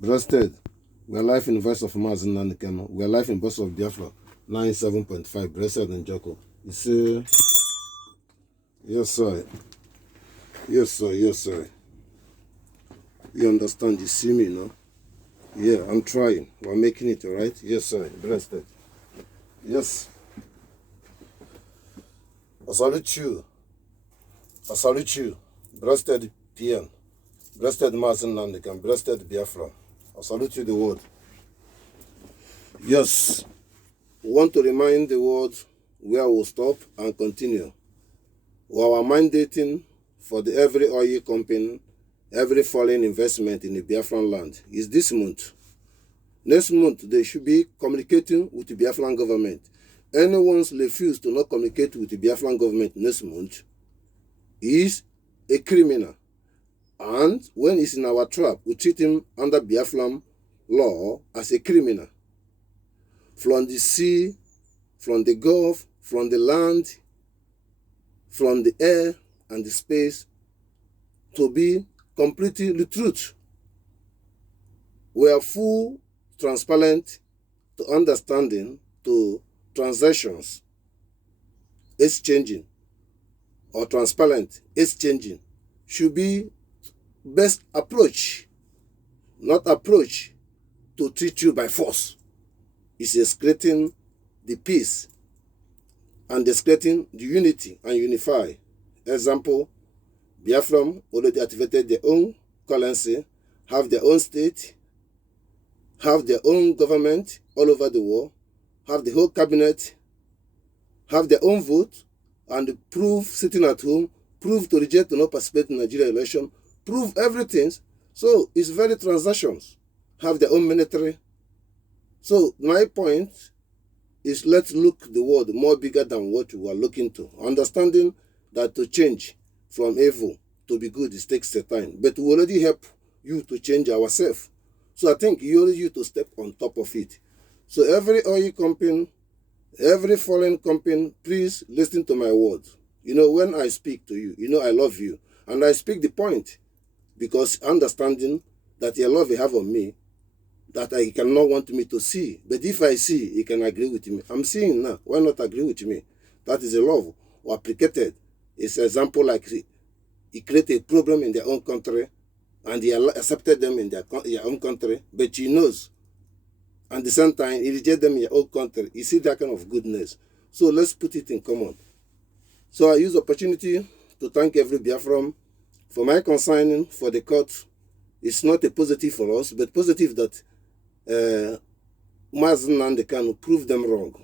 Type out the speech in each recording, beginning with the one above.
Blessed. We are live in the voice of Mazi Nnamdi Kanu. We are live in voice of Biafra 97.5. Blessed and Joko. Iseee. Yes, sir. Yes, sir. Yes, sir. You understand? You see me, no? Yeah, I'm trying. We're making it, all right? Yes, sir. Blessed. Yes. I salute you. I salute you. Blessed PN. Blessed Mazi Nnamdi Kanu. Blessed Biafra. I salute you, the world. Yes. We want to remind the world where we'll stop and continue. Our mandating for every oil company, every foreign investment in the Biafran land is this month. Next month, they should be communicating with the Biafran government. Anyone's refuse to not communicate with the Biafran government next month is a criminal. And when he's in our trap, we treat him under Biafran law as a criminal. From the sea, from the Gulf, from the land, from the air and the space, to be completely the truth. We are full, transparent to understanding, to transactions, exchanging, or transparent exchanging should be best approach, not approach to treat you by force. It's escalating the peace and escalating the unity and unify. Example, Biafran already activated their own currency, have their own state, have their own government all over the world, have the whole cabinet, have their own vote, and prove sitting at home, prove to reject to not participate in Nigeria election, prove everything. So it's very transactions, have their own military. So my point is, let's look the world more bigger than what we are looking to. Understanding that to change from evil to be good, it takes a time. But we already help you to change ourselves. So I think you already to step on top of it. So every oil company, every foreign company, please listen to my words. You know, when I speak to you, you know I love you. And I speak the point because understanding that your love you have on me, that I cannot want me to see. But if I see, you can agree with me. I'm seeing now. Why not agree with me? That is a love or applicated. It's an example like he created a problem in their own country and he accepted them in their own country, but he knows. And at the same time, he rejected them in your own country. You see that kind of goodness. So let's put it in common. So I use the opportunity to thank every Biafran for my consigning for the court. It's not a positive for us, but positive that Mazi Nnamdi Kanu prove them wrong.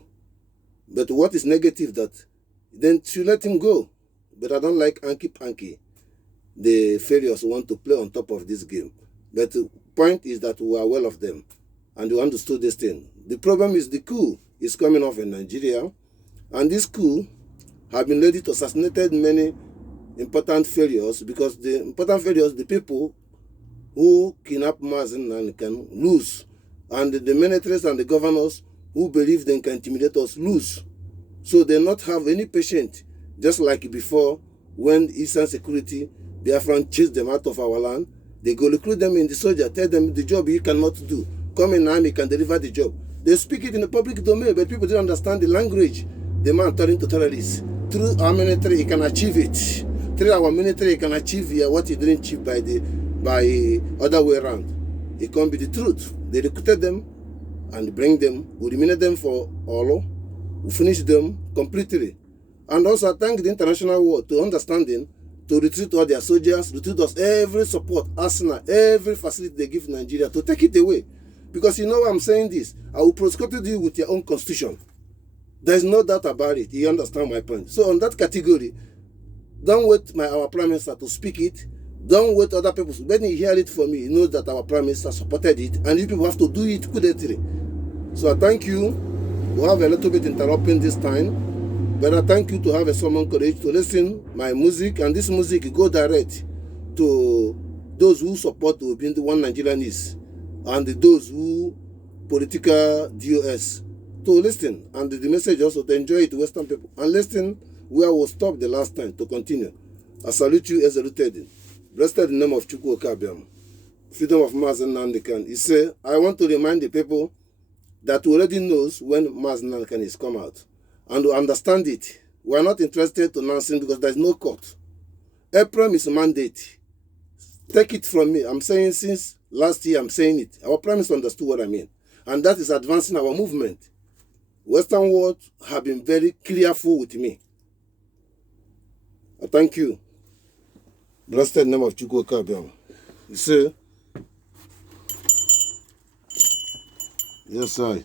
But what is negative that then to let him go. But I don't like hanky-panky. The failures want to play on top of this game. But the point is that we are well of them. And we understood this thing. The problem is the coup is coming off in Nigeria. And this coup have been ready to assassinate many important failures, because the important failures, the people who kidnap Mazi Nnamdi Kanu lose. And the militaries and the governors who believe they can intimidate us lose. So they not have any patience, just like before when Eastern Security, Biafran chased them out of our land. They go recruit them in the soldier, tell them the job you cannot do. Come in army, can deliver the job. They speak it in the public domain, but people don't understand the language. The man turning to terrorists. Through our military, he can achieve it. Through our military, he can achieve what he didn't achieve by other way around. It can't be the truth. They recruited them and bring them. We eliminate them for all. We finish them completely. And also I thank the international world to understanding to retreat all their soldiers, retreat us every support, arsenal, every facility they give Nigeria to take it away. Because you know why I'm saying this. I will prosecute you with your own constitution. There is no doubt about it. You understand my point. So on that category, don't wait our prime minister to speak it. Don't wait other people. When you hear it from me, you know that our prime minister supported it, and you people have to do it quickly. So I thank you. We have a little bit interrupting this time, but I thank you to have a someone courage to listen my music, and this music go direct to those who support the one Nigerian is, and those who political DOS to listen, and the message also to enjoy it to Western people and listen where we stopped the last time to continue. I salute you as saluted. Blessed in the name of Chukwu Okike Abiama. freedom of Mazi Nnamdi Kanu. He said, I want to remind the people that already knows when Mazi Nnamdi Kanu is come out and to understand it. We are not interested to announcing because there is no court. April is a mandate. Take it from me. I'm saying since last year, I'm saying it. Our Prime Minister understood what I mean. And that is advancing our movement. Western world have been very clearful with me. I thank you. Blessed name of Chukwu Okike Abiama. You see? Yes, I.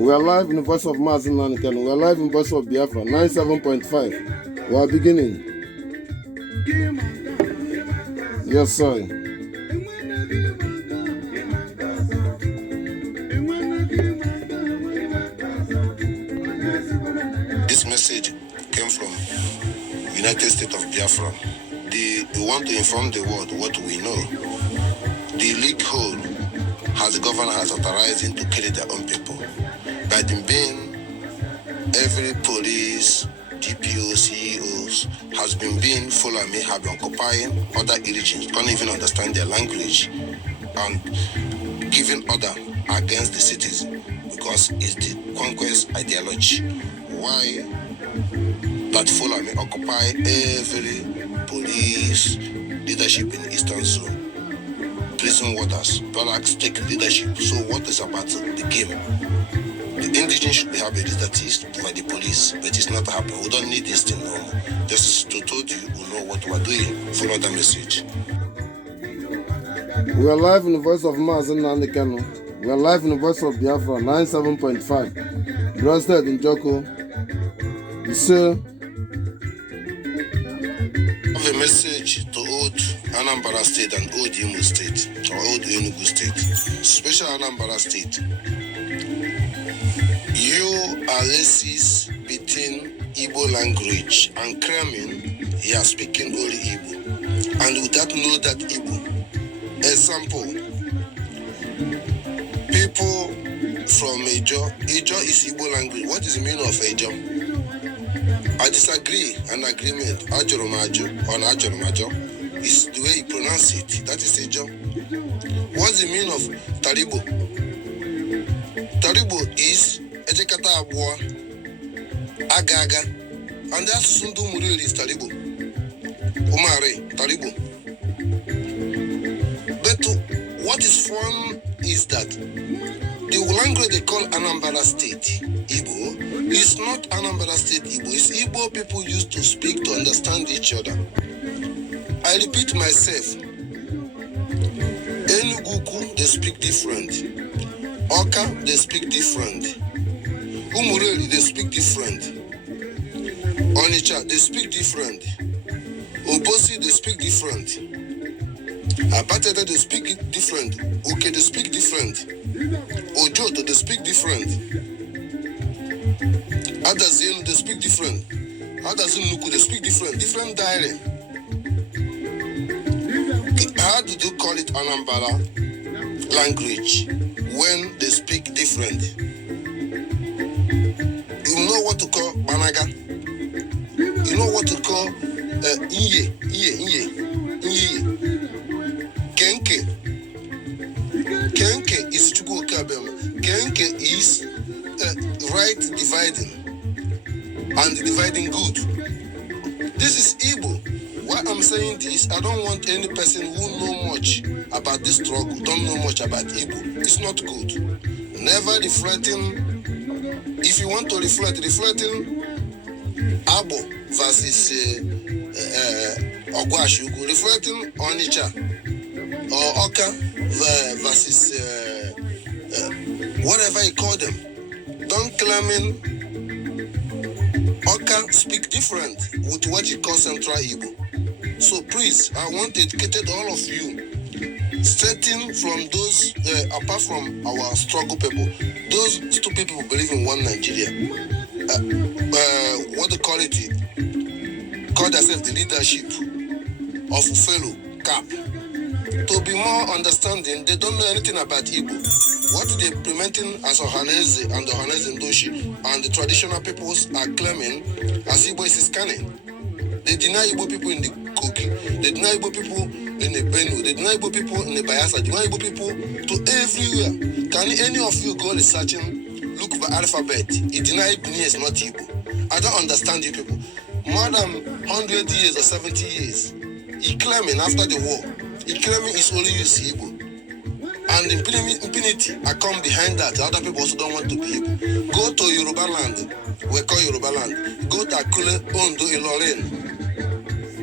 We are live in the voice of Mazi Nnamdi Kanu. We are live in the voice of Biafra, 97.5. We are beginning. Yes, sir. This message came from United States of Biafra. They want to inform the world what we know. The loophole has the governor has authorized him to kill their own people. By them being every police, DPO, CEOs has been being follow me, have been occupying other regions, can't even understand their language, and giving order against the citizens because it's the conquest ideology. Why that follow me occupy every police leadership in the Eastern Zone, prison warders, barracks take leadership. So what is about the game? The indigenous should be happy that is by the police, but it's not happening. We don't need this thing no more. Just to told you, we know what we're doing. Follow the message. We are live in the voice of Mazi Nnamdi Kanu. We are live in the voice of Biafra, 97.5. Brasted in Joko. Iseee. I have a message to old Anambra State and old Imo State, or old Enugu State, special Anambra State. You are racist between Igbo language and claiming he is speaking only Igbo, and without know that Igbo. Example, people from Ejo is Igbo language. What is the meaning of Ejo? I disagree. An agreement, Ajoromajo or Ajoromajo, is the way you pronounce it. That is Ejo. What's the meaning of Taribo? Taribo is Ejekata Abua, Agaga, and that's Sundu Muril is Taribo. Umare, Taribo. But what is fun is that the language they call Anambra State Igbo is not Anambra State Igbo. It's Igbo people used to speak to understand each other. I repeat myself. Enugu, they speak different. Oka, they speak different. Umureli, they speak different. Onitsha, they speak different. Obosi, they speak different. Abatete, they speak different. Uke, they speak different. Ojoto, they speak different. Adazelu, they speak different. Adazunuku, they speak different. Different dialect. How do you call it Anambra language when they speak different? You know what to call Banaga. You know what to call Iye. Kenke. Kenke is Chukwu Okike Abiama. Kenke is right dividing and dividing good. This is Igbo. Why I'm saying this, I don't want any person who know much about this struggle, don't know much about Igbo. It's not good. Never reflecting. If you want to reflecting Abo versus Ogwashugu, reflecting Onitsha or Oka versus whatever you call them. Don't claiming Oka speak different with what you call Central Igbo. So please, I want to educate all of you. Starting from those, apart from our struggle people, those stupid people believe in one Nigeria. What they call it? Call themselves the leadership of fellow CAP. To be more understanding, they don't know anything about Igbo. What they're implementing as Ohanese and Ohanese Ndoshi and the traditional peoples are claiming as Igbo is scanning. They deny Igbo people in the Kogi. They deny Igbo people in the Benue. They deny Igbo people in the Biafra. They deny Igbo people to everywhere. Can any of you go researching, look for alphabet? It deny Ibni is not Igbo. I don't understand you people. More than 100 years or 70 years, he claiming after the war, he claiming it's only use Igbo. And impunity, I come behind that. Other people also don't want to be Igbo. Go to Yoruba land. We call Yoruba land. Go to Akule, Ondo, Ilorin.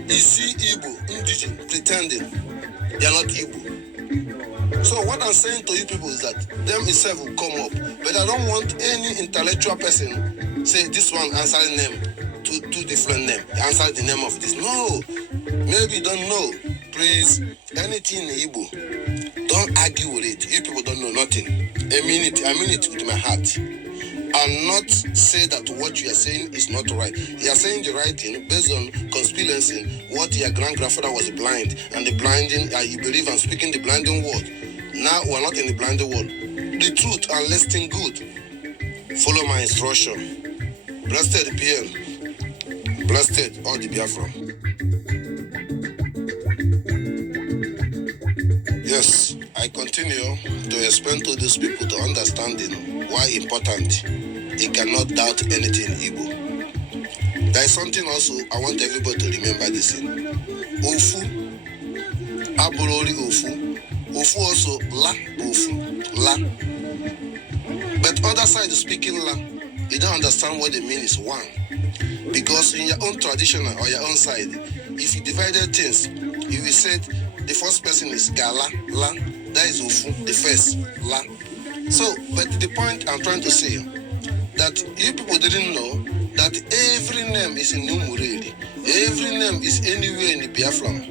You see Igbo, indigenous, pretending they are not Igbo. So what I'm saying to you people is that them itself will come up. But I don't want any intellectual person say this one answering name, two different names. Answer the name of this. No. Maybe you don't know. Please, anything in Igbo, don't argue with it. You people don't know nothing. I mean it with my heart. And not say that what you are saying is not right. You are saying the right thing based on conspiracy, what your grandfather was blind, and the blinding, you believe I'm speaking the blinding word. Now we're not in the blinding word. The truth and listening good. Follow my instruction. Blessed PM. Blessed all the Biafran. Yes, I continue to explain to these people to understanding why important. They cannot doubt anything in Igbo. There is something also I want everybody to remember this thing. Ofu, Aburori Ofu. Ofu also La Ofu. La. But other side speaking La, you don't understand what they mean is one. Because in your own traditional or your own side, if you divided things, you will say the first person is Gala, La, that is Ofu, the first, La. So, but the point I'm trying to say, that you people didn't know that every name is in Numureli. Every name is anywhere in the Biafran.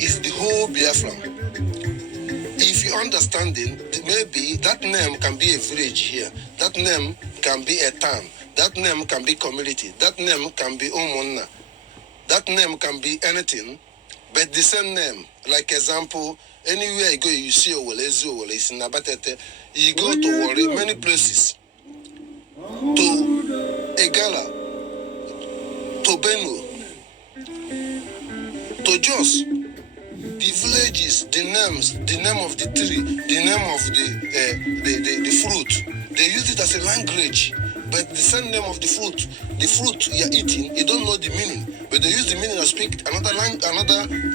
It's the whole Biafran. If you understanding, maybe that name can be a village here. That name can be a town. That name can be community. That name can be Omonna. That name can be anything, but the same name. Like example, anywhere you go, you see Owelezi, Owelezi, Nabatete. You go to Warri, many places. To Egala, to Benue, to Jos, the villages, the names, the name of the tree, the name of the fruit, they use it as a language. But the same name of the fruit you're eating, you don't know the meaning, but they use the meaning and speak another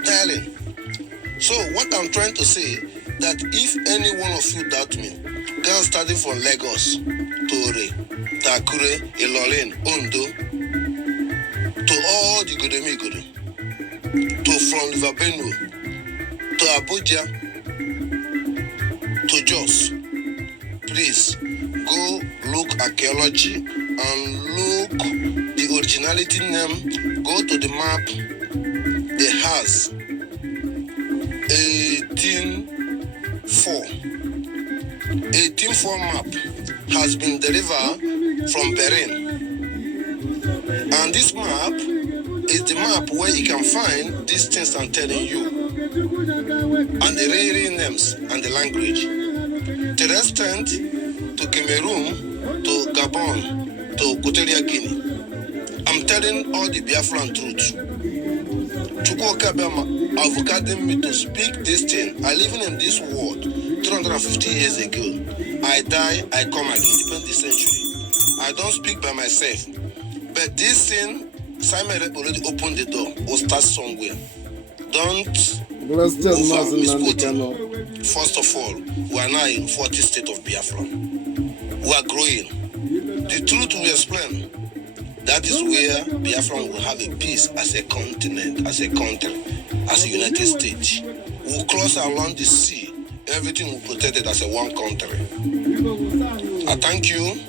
dialect. So what I'm trying to say, that if any one of you doubt me, girls starting from Lagos, Tore, Takure, Ilorin, Ondo, to all the Godemigodo, to from River Benue, to Abuja, to Jos, please go look archaeology and look the originality name, go to the map, it has 1804 map has been delivered from Berlin. And this map is the map where you can find these things I'm telling you. And the real names and the language. To the extent to Cameroon, to Gabon, to Equatorial Guinea. I'm telling all the Biafran truth. Chukwu Okike Abiama advocating me to speak this thing. I live in this world 250 years ago. I die, I come again, depends the century. I don't speak by myself. But this thing, Simon Ekpa already opened the door or start somewhere. Don't misquote. First of all, we are now in 40 state of Biafra. We are growing. The truth will explain. That is where Biafra will have a peace as a continent, as a country, as a United States. We'll cross along the sea. Everything will be protected as a one country. I thank you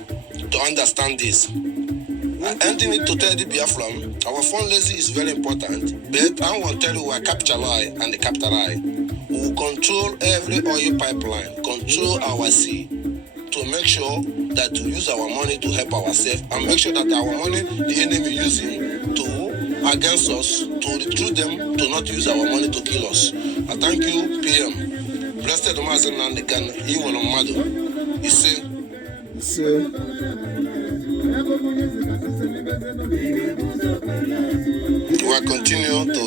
to understand this. I need to tell the Biafran, our fundraising is very important, but I want to tell you we are capital I and the capital I. We will control every oil pipeline, control our sea, to make sure that we use our money to help ourselves and make sure that our money the enemy using to against us, to recruit them to not use our money to kill us. I thank you, PM. Blessed Mazi Nnamdi Kanu, Iwolo Madu, Iseee. We will continue to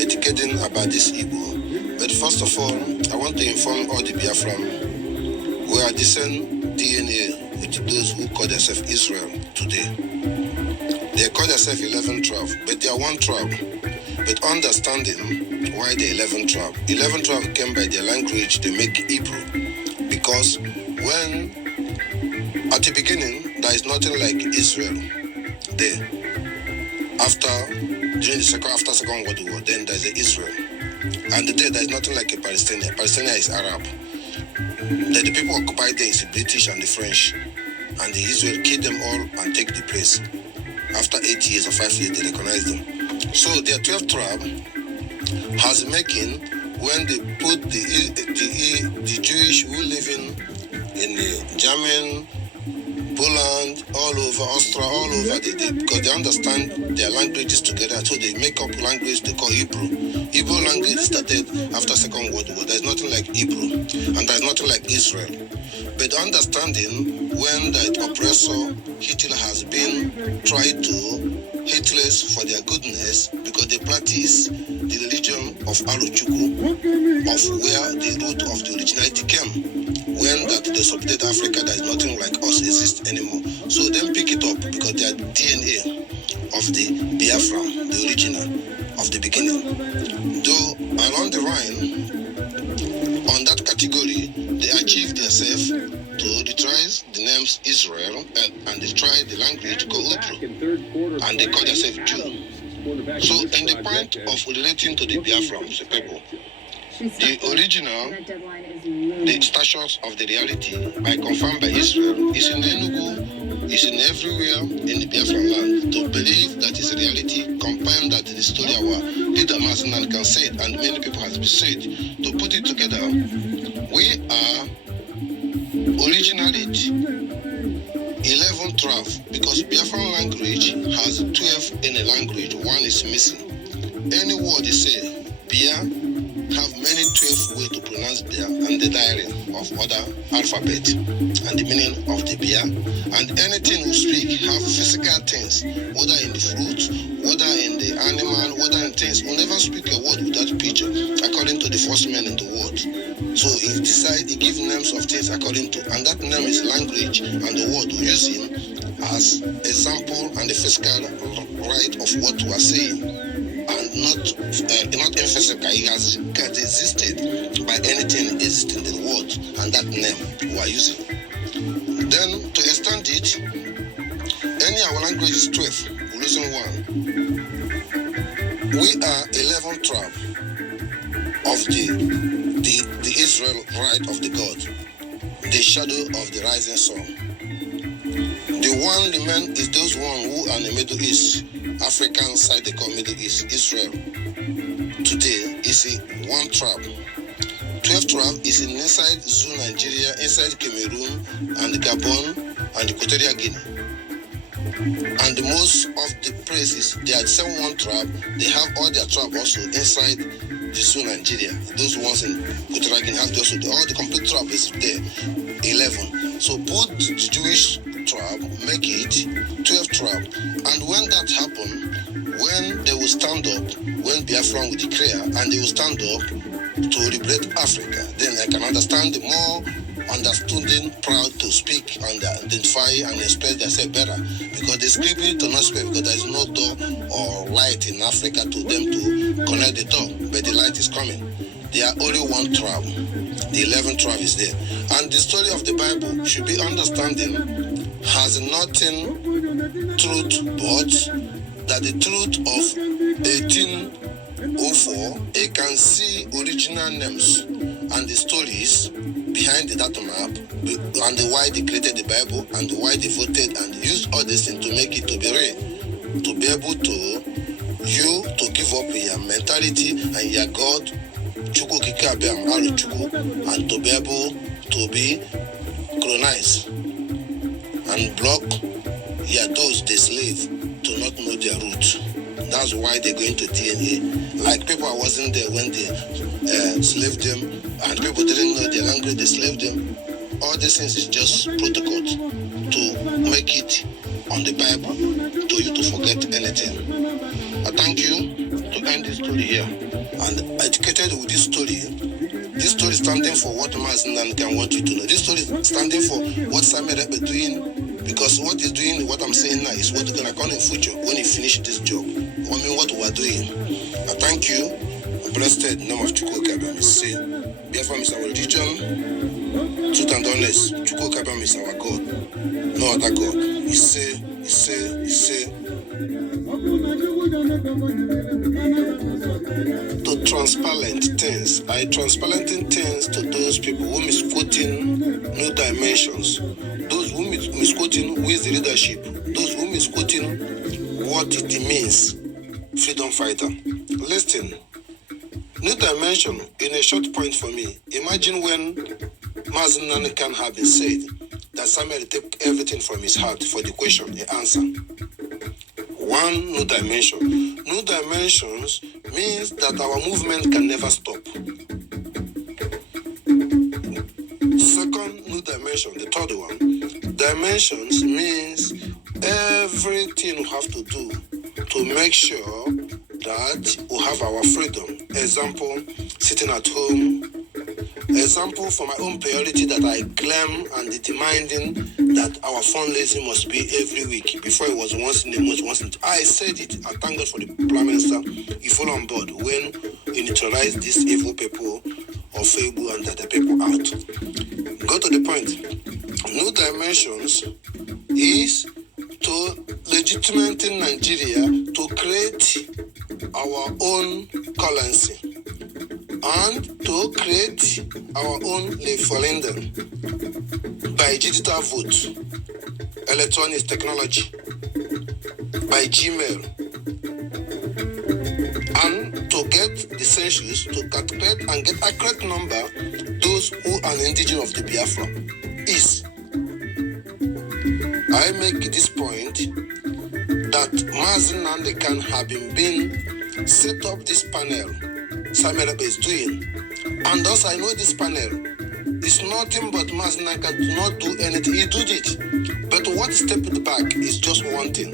educating about this Igbo. But first of all, I want to inform all the Biafran we are the same DNA with those who call themselves Israel today. They call themselves 11 tribe, but they are one tribe. But understanding why the 11 tribe. 11 tribe came by their language, they make Hebrew. Because when, at the beginning, there is nothing like Israel there. During the Second World War, then there is Israel. And there is nothing like a Palestinian. Palestinian is Arab. Then the people occupied there is the British and the French. And the Israel killed them all and take the place. After 8 years or 5 years, they recognize them. So their 12th tribe has making when they put the Jewish who live in German, Poland, all over Austria, all over, because they understand their languages together, so they make up language they call Hebrew. Hebrew language started after Second World War. There's nothing like Hebrew, and there's nothing like Israel. But understanding when the oppressor Hitler has been tried to hate less for their goodness, because they practice the religion of Chukwu, of where the root of the originality came. When that they subjugate Africa, there is nothing like us exist anymore. So then pick it up because they are DNA of the Biafran, the original of the beginning. Though along the Rhine, on that category, they achieved themselves to retrieve the names Israel and they try the language called Hebrew, and they call themselves Jew. So in the point of relating to the Biafran, the people, the original, the status of the reality, by confirmed by Israel, is in Enugu, is in everywhere in the Biafran land. To believe that is a reality, confirm that the story our leader Mazi Nnamdi Kanu said, and many people has been said. To put it together, we are originally 11 tribe, because Biafran language has 12 in a language, one is missing. Any word they say, Bia, have many 12 ways to pronounce Bia, and the diary of other alphabet, and the meaning of the Bia. And anything we speak have physical things, whether in the fruit, whether in the animal, whether in things. We never speak a word without picture, according to the first man in the word. So he decide, he give names of things according to, and that name is language, and the word we're using as example and the physical right of what we are saying. And not physical, it has existed by anything existing in the world, and that name we are using. Then to extend it, any our language is 12, we're losing one. We are 11 tribe of the Israel right of the God, the shadow of the rising sun. The one remain is those one who are in the Middle East, African side they call Middle East, Israel. Today is a one tribe. 12 tribe is inside Zoo, Nigeria, inside Cameroon and Gabon and Equatorial Guinea. And most of the places, they are the same one tribe, they have all their tribe also inside the Zoo, Nigeria. Those ones in Equatorial Guinea have also, all the complete tribe is there, 11. So put the Jewish tribe, make it 12 tribe. And when that happen, when they will stand up, when Biafran will declare, and they will stand up to liberate Africa, then I can understand the more understanding, proud to speak and identify and express themselves better, because the script to not speak, because there is no door or light in Africa to them to connect the door, but the light is coming. They are only one tribe. The 11th tribe is there. And the story of the Bible should be understanding has nothing truth but that the truth of 1804, you can see original names and the stories behind the data map, and the why they created the Bible, and the why they voted and used all this thing to make it to be real, to be able to you to give up your mentality and your God Chukwu Okike Abiama, Alu Chukwu, and to be able to be colonized and block those they slave to not know their roots. That's why they're going to DNA. Like people wasn't there when they slaved them, and people didn't know their language, they slaved them. All these things is just protocol to make it on the Bible to you to forget anything. I thank you to end this story here. And educated with this story standing for what Mazi Nnamdi Kanu want you to know. This story standing for what Simon Ekpa doing, because what he's doing, what I'm saying now, is what he's going to come in future when he finish this job. I mean, what we are doing. I thank you. Blessed name of Chukwu Okike Abiama. Say, Biafra is our religion. Truth and honest. Chukwu Okike Abiama is our God. No other God. Iseee. To transparent things. I transparenting things to those people who misquoting new dimensions. Those who misquoting with the leadership. Those who misquoting what it means. Freedom fighter. Listen. New dimension in a short point for me. Imagine when Mazi Nnamdi Kanu had been said that Samuel take everything from his heart for the question, the answer. One new dimension. New dimensions means that our movement can never stop. Second new dimension, the third one. Dimensions means everything we have to do to make sure that we have our freedom. Example, sitting at home. Example, for my own priority that I claim and demanding that our fundraising must be every week. Before it was once in a month, I said it. I thank God for the Prime Minister. He fell on board when he neutralized these evil people of Fable and the people out. Go to the point. New dimensions is to legitimate in Nigeria to create our own currency and to create our own referendum by digital vote, electronic technology, by Gmail, and to get the census to calculate and get accurate number those who are indigenous of the Biafra is. I make this point that Mazi Nnamdi Kanu have been set up this panel Simon Ekpa is doing. And also I know this panel is nothing but Mazi Nnamdi Kanu do not do anything. He did it. But what stepped back is just one thing.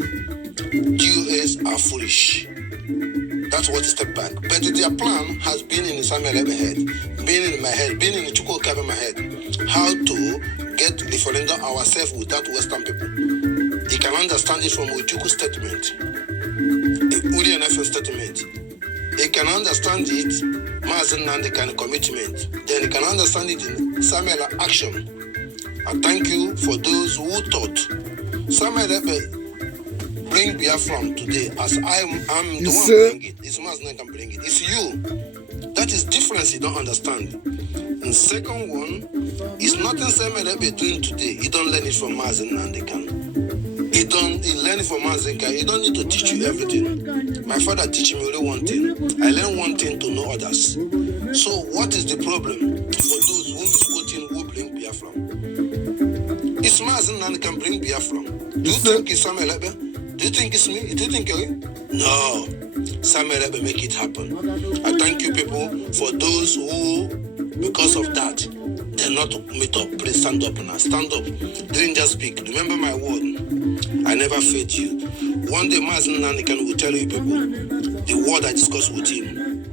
US are foolish. That's what stepped back. But their plan has been in Simon Ekpa's head, been in my head, been in the Chukwu Okike Abiama head. How to get referendum ourselves without Western people. You can understand it from Ojuku's statement, Uri and FS statement. You can understand it, Mazi Nnamdi Kanu commitment. Then you can understand it in Samuel action. I thank you for those who thought Samuel Ekpa bring Biafran today as I'm the one bring it. It's Mazi Nnamdi Kanu bring it. It's you. That is difference you don't understand. And second one, it's nothing Samuel Ekpa doing today. You don't learn it from Mazi Nnamdi Kanu. He learn it from Mazi Kanu. He don't need to teach you everything. My father teach me only one thing. I learn one thing to know others. So what is the problem for those who misquoting who bring Biafra? It's Mazi Nnamdi Kanu bring Biafra. Do you think it's Samuel Ekpa? Do you think it's me? Do you think no. Samuel Ekpa make it happen. I thank you people for those who, because of that, they're not meet up. Please stand up now. Stand up. Didn't just speak. Remember my word. I never failed you. One day Mazi Nnamdi Kanu will tell you people the word I discussed with him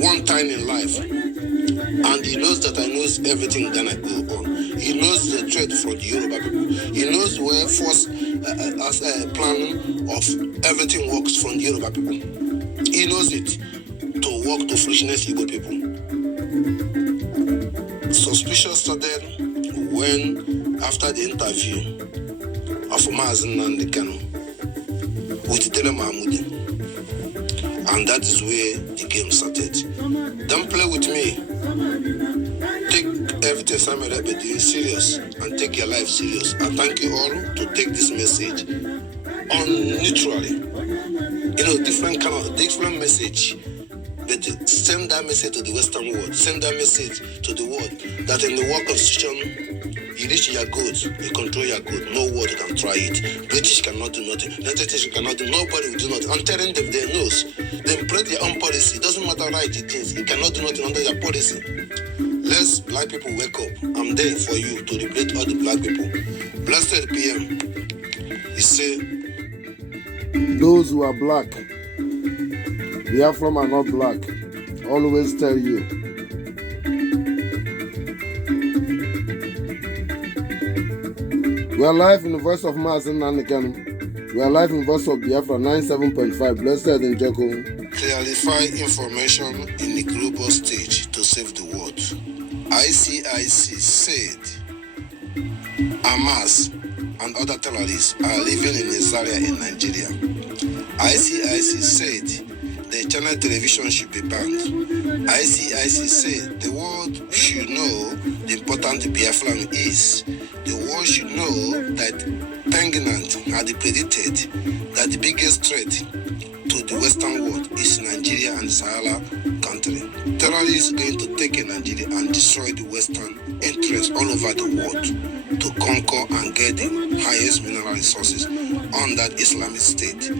one time in life. And he knows that I knows everything gonna go on. He knows the threat for the Yoruba people. He knows where force as a plan of everything works from the Yoruba people. He knows it to work to foolishness Igbo people. Suspicion started when, after the interview of Mazi Nnamdi Kanu with Tele Mahmoudi, and that is where the game started. Don't play with me. Take everything Simon Ekpa doing serious and take your life serious. I thank you all to take this message on neutrally. Different kind of different message. but send that message to the Western world. Send that message to the world that in the world constitution, you reach your goods, you control your goods. No world can try it. British cannot do nothing. United States cannot do. Nobody will do nothing. I'm telling them their nose. They break their own policy. It doesn't matter right it is. You cannot do nothing under their policy. Let's black people wake up. I'm there for you to liberate all the black people. Blessed PM. Iseee. Those who are black, Biafran are not black. Always tell you. We are live in the voice of Mazi Nnamdi Kanu. We are live in the voice of Biafra 97.5. Blessed in Joko. Clarify information in the global stage to save the world. ICIC said Hamas and other terrorists are living in Nigeria in Nigeria. ICIC said the channel television should be banned. ICIC said the world should know the important Biafran is. The world should know that Penginant had predicted that the biggest threat to the Western world is Nigeria and Sahara country. Terrorists are going to take Nigeria and destroy the Western interests all over the world to conquer and get the highest mineral resources on that Islamic state.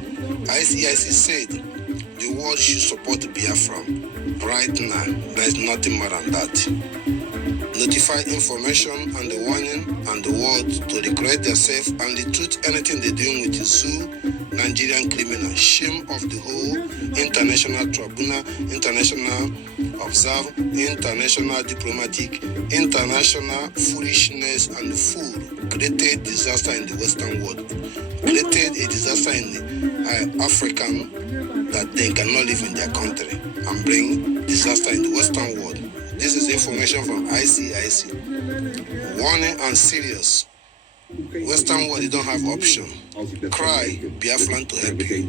ICIC said the world should support Biafra. Right now, there is nothing more than that. Notify information and the warning and the world to regret themselves and the truth anything they're doing with the zoo Nigerian criminal. Shame of the whole international tribunal, international observe, international diplomatic, international foolishness and fool created disaster in the Western world. Created a disaster in the African that they cannot live in their country and bring disaster in the Western world. This is information from ICIC. Warning and serious. Western world, you don't have option. Cry, Biafran to help you.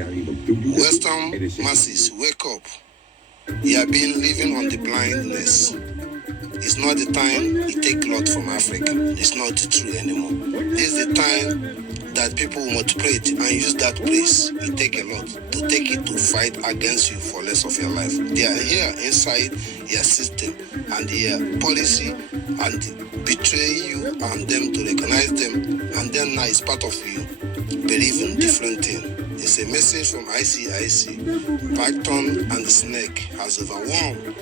Western masses, wake up. You have been living on the blindness. It's not the time you take lot from Africa. It's not true anymore. This is the time that people multiply it and use that place. You take a lot to take it to fight against you for less of your life. They are here inside your system and their policy and betray you and them to recognize them, and then now it's part of you. Believe in different things. It's a message from ICIC. Python and the snake has overwhelmed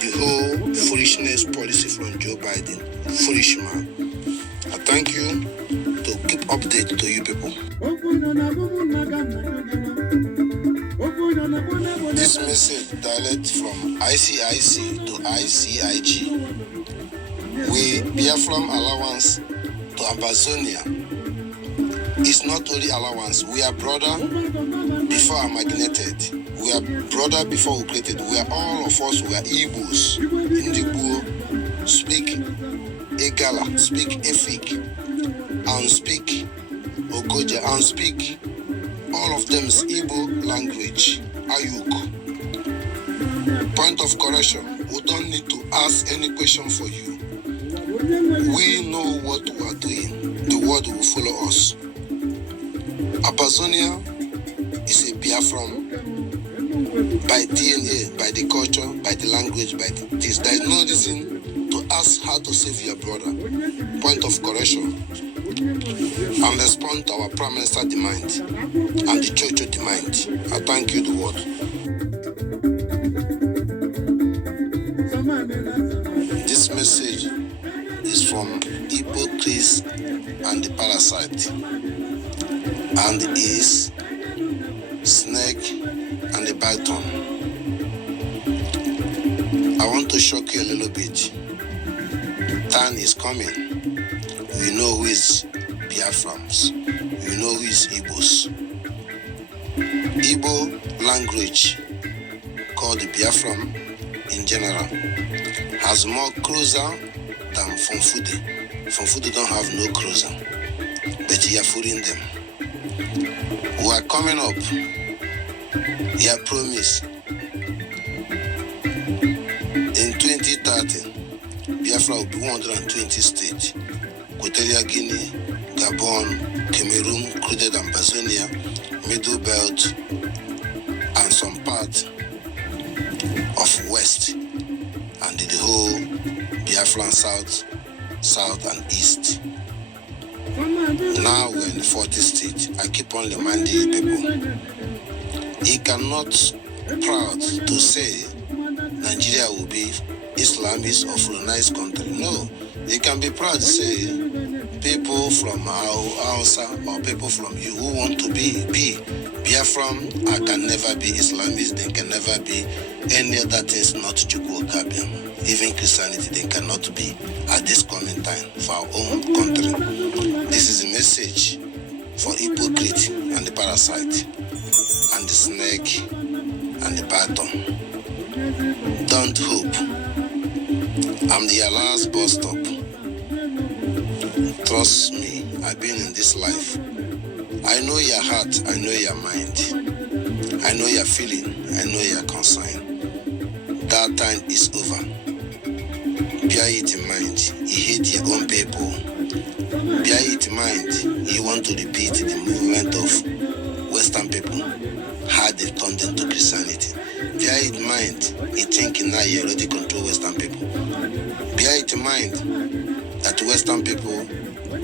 the whole foolishness policy from Joe Biden. Foolish man. I thank you to keep update to you people. This message direct from ICIC to ICIG. We Biafran allowance to Amazonia. It's not only allowance. We are brother before amalgamated. We are brother before we created. We are all of us. We are Igbos. Indigo speak Egala, speak Efik, and speak Ogoja, and speak all of them is Igbo language. Ayuk. Point of correction. We don't need to ask any question for you. We know what we are doing. The world will follow us. Amazonia is a Biafran by DNA, by the culture, by the language, by this. There is no reason to ask how to save your brother. Point of correction. And respond to our Prime Minister demand and the Church demand. I thank you, the world. This message is from hypocrites and the parasite, and is snake and the python. I want to shock you a little bit. Time is coming. We know who is Biafrans. We know who is Igbos. Igbo language, called the Biafran in general, has more cruiser than Fonfude. Fonfude don't have no cruiser, but you are fooling them. We are coming up. You are promised in 2030, Biafra will be 120 states. Equatorial Guinea, Gabon, Cameroon, included Amazonia, Middle Belt, and some parts of West and the whole Biafran South and East. Now we're in the 40th state. I keep on reminding you people, he cannot proud to say Nigeria will be Islamist or colonized country. No, he can be proud to say people from Hausa or people from you who want to be Biafran can never be Islamist, they can never be any other things not Chukwu Okike Abiama. Even Christianity, they cannot be at this coming time for our own country. This is a message for hypocrite and the parasite and the snake and the python. Don't hope. I'm the last bus stop. Trust me, I've been in this life. I know your heart, I know your mind. I know your feeling, I know your concern. That time is over. Bear it in mind, you hate your own people. Bear it in mind, you want to repeat the movement of Western people, how they turned into Christianity. Bear it in mind, you think now you already control Western people. Bear it in mind that Western people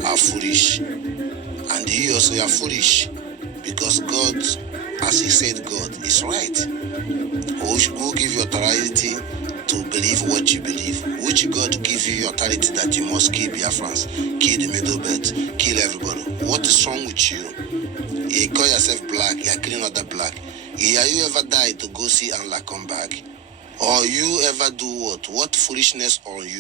are foolish, and you also are foolish, because God, as he said, God is right. Who give you authority to believe what you believe? Which God give you authority that you must kill Biafrans, kill the middle belt, kill everybody? What is wrong with you? You call yourself black, you are killing other black. Have you ever died to go see Allah come back? Or you ever do what? What foolishness on you?